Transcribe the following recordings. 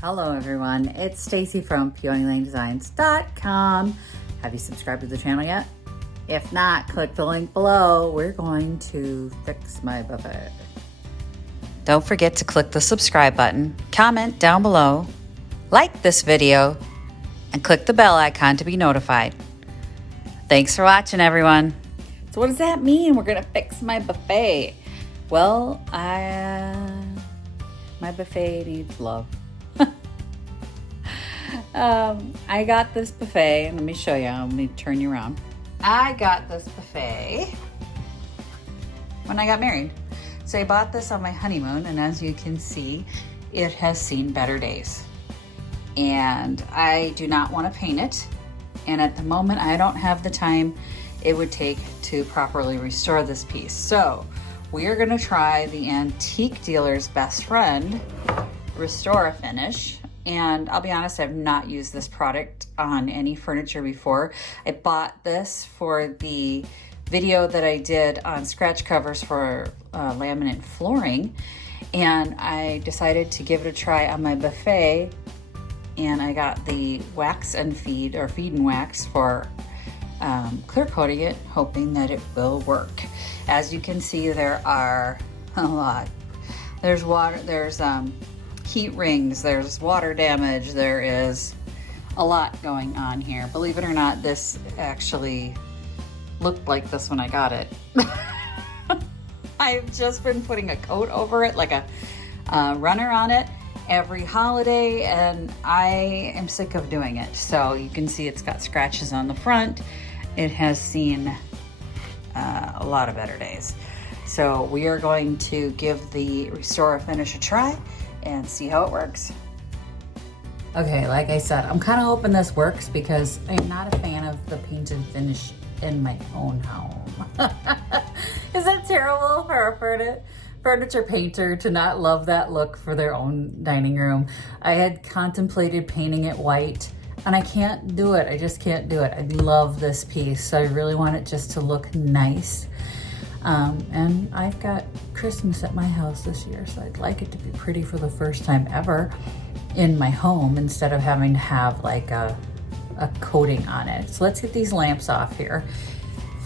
Hello everyone, it's Stacy from PeonyLaneDesigns.com. Have you subscribed to the channel yet? If not, click the link below. We're going to fix my buffet. Don't forget to click the subscribe button, comment down below, like this video, and click the bell icon to be notified. Thanks for watching, everyone. So what does that mean? We're gonna fix my buffet. Well, my buffet needs love. I got this buffet. Let me show you. Let me turn you around. I got this buffet when I got married. So I bought this on my honeymoon, and as you can see, it has seen better days. And I do not want to paint it. And at the moment, I don't have the time it would take to properly restore this piece. So we are going to try the antique dealer's best friend, Restor-A-Finish. And I'll be honest, I've not used this product on any furniture before. I bought this for the video that I did on scratch covers for laminate flooring. And I decided to give it a try on my buffet. And I got the wax and feed, or feed and wax, for clear coating it, hoping that it will work. As you can see, there are a lot. There's water, there's heat rings, there's water damage, there is a lot going on here. Believe it or not, this actually looked like this when I got it. I've just been putting a coat over it, like a runner on it, every holiday, and I am sick of doing it. So you can see it's got scratches on the front. It has seen a lot of better days. So we are going to give the Restor-A-Finish a try and see how it works. Okay, like I said, I'm kind of hoping this works because I'm not a fan of the paint and finish in my own home. Is that terrible for a furniture painter to not love that look for their own dining room? I had contemplated painting it white, and I can't do it. I just can't do it. I love this piece, so I really want it just to look nice. And I've got Christmas at my house this year, so I'd like it to be pretty for the first time ever in my home instead of having to have like a coating on it. So let's get these lamps off here.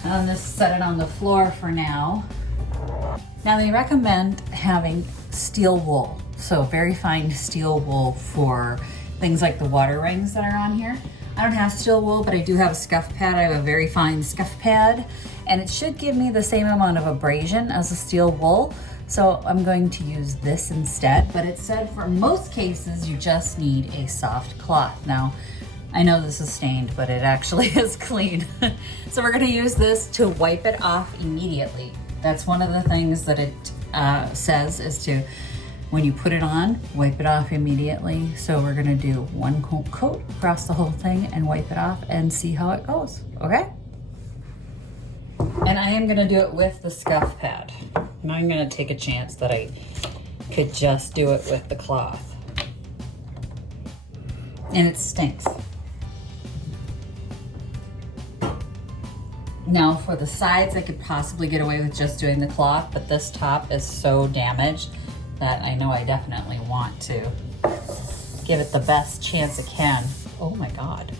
I'm gonna set it on the floor for now. Now they recommend having steel wool, so very fine steel wool for things like the water rings that are on here. I don't have steel wool, but I do have a scuff pad. I have a very fine scuff pad, and it should give me the same amount of abrasion as the steel wool. So I'm going to use this instead, but it said for most cases, you just need a soft cloth. Now, I know this is stained, but it actually is clean. So we're gonna use this to wipe it off immediately. That's one of the things that it says is to, when you put it on, wipe it off immediately. So we're gonna do one coat across the whole thing and wipe it off and see how it goes, okay? And I am gonna do it with the scuff pad. And I'm gonna take a chance that I could just do it with the cloth. And it stinks. Now for the sides, I could possibly get away with just doing the cloth, but this top is so damaged that I know I definitely want to give it the best chance it can. Oh my God.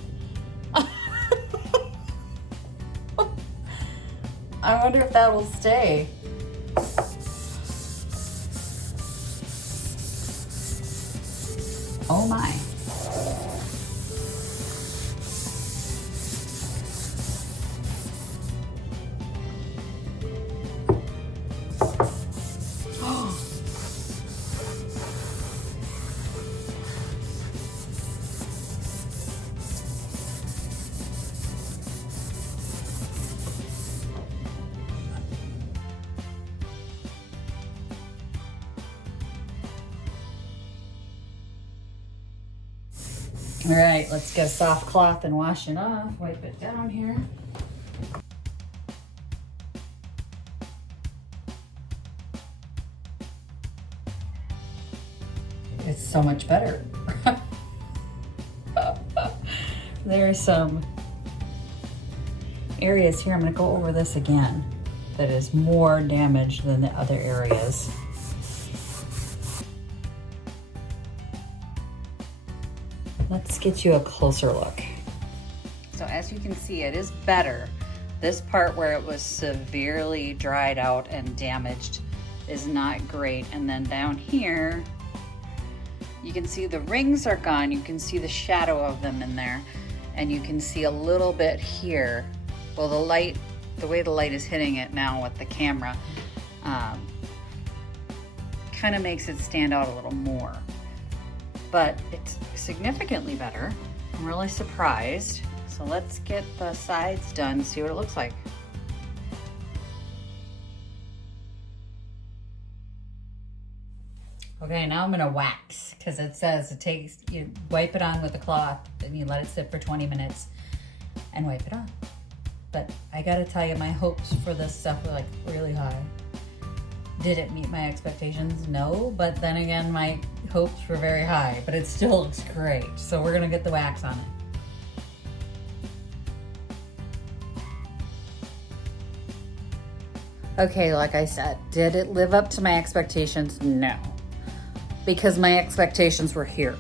I wonder if that will stay. Oh my. All right, let's get a soft cloth and wash it off. Wipe it down here. It's so much better. There's some areas here, I'm gonna go over this again, that is more damaged than the other areas. let's get you a closer look. So as you can see, it is better. This part where it was severely dried out and damaged is not great. And then down here, you can see the rings are gone. You can see the shadow of them in there. And you can see a little bit here. Well, the light, the way the light is hitting it now with the camera, kind of makes it stand out a little more. But it's significantly better. I'm really surprised. So let's get the sides done, see what it looks like. Okay, now I'm gonna wax, because it says it takes, you wipe it on with a cloth and you let it sit for 20 minutes and wipe it off. But I gotta tell you, my hopes for this stuff were like really high. Did it meet my expectations? No, but then again, my hopes were very high, but it still looks great. So we're gonna get the wax on it. Okay, like I said, did it live up to my expectations? No, because my expectations were here.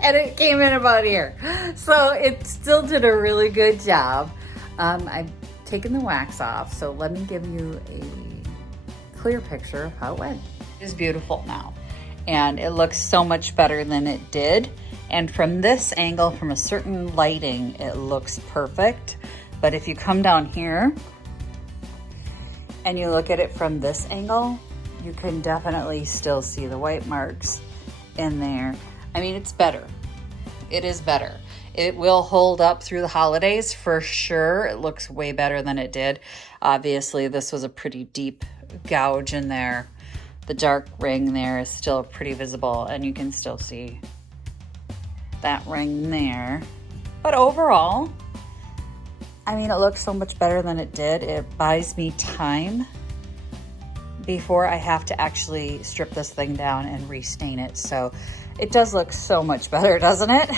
And it came in about here. So it still did a really good job. I've taken the wax off, so let me give you a clear picture of how it went. It is beautiful now, and it looks so much better than it did. And from this angle, from a certain lighting, it looks perfect. But if you come down here and you look at it from this angle, you can definitely still see the white marks in there. I mean, it's better. It is better. It will hold up through the holidays for sure. It looks way better than it did. Obviously, this was a pretty deep gouge in there. The dark ring there is still pretty visible, and you can still see that ring there. But overall, I mean, it looks so much better than it did. It buys me time before I have to actually strip this thing down and restain it. So it does look so much better, doesn't it?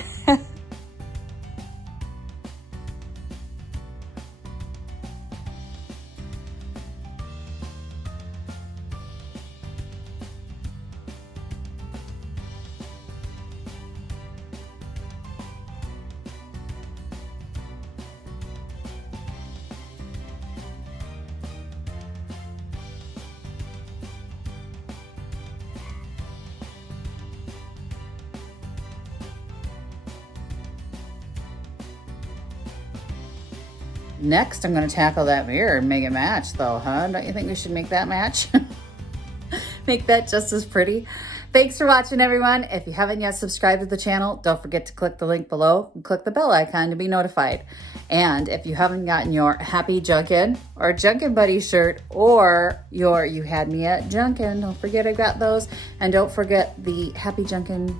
Next, I'm going to tackle that mirror and make it match, though, huh? Don't you think we should make that match? Make that just as pretty. Thanks for watching, everyone. If you haven't yet subscribed to the channel, don't forget to click the link below and click the bell icon to be notified. And if you haven't gotten your Happy Junkin' or Junkin' Buddy shirt or your You Had Me at Junkin', don't forget I got those. And don't forget the Happy Junkin'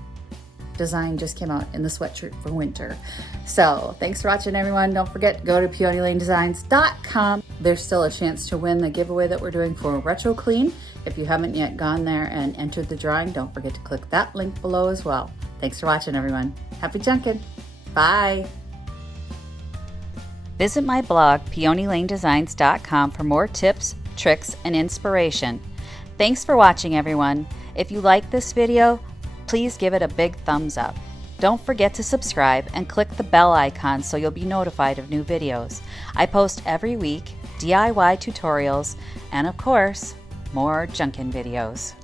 design just came out in the sweatshirt for winter. So thanks for watching, everyone. Don't forget, go to peonylanedesigns.com. There's still a chance to win the giveaway that we're doing for Retro Clean. If you haven't yet gone there and entered the drawing, don't forget to click that link below as well. Thanks for watching, everyone. Happy Junkin'. Bye. Visit my blog, peonylanedesigns.com, for more tips, tricks, and inspiration. Thanks for watching, everyone. If you like this video, please give it a big thumbs up. Don't forget to subscribe and click the bell icon so you'll be notified of new videos. I post every week DIY tutorials and, of course, more Junkin' videos.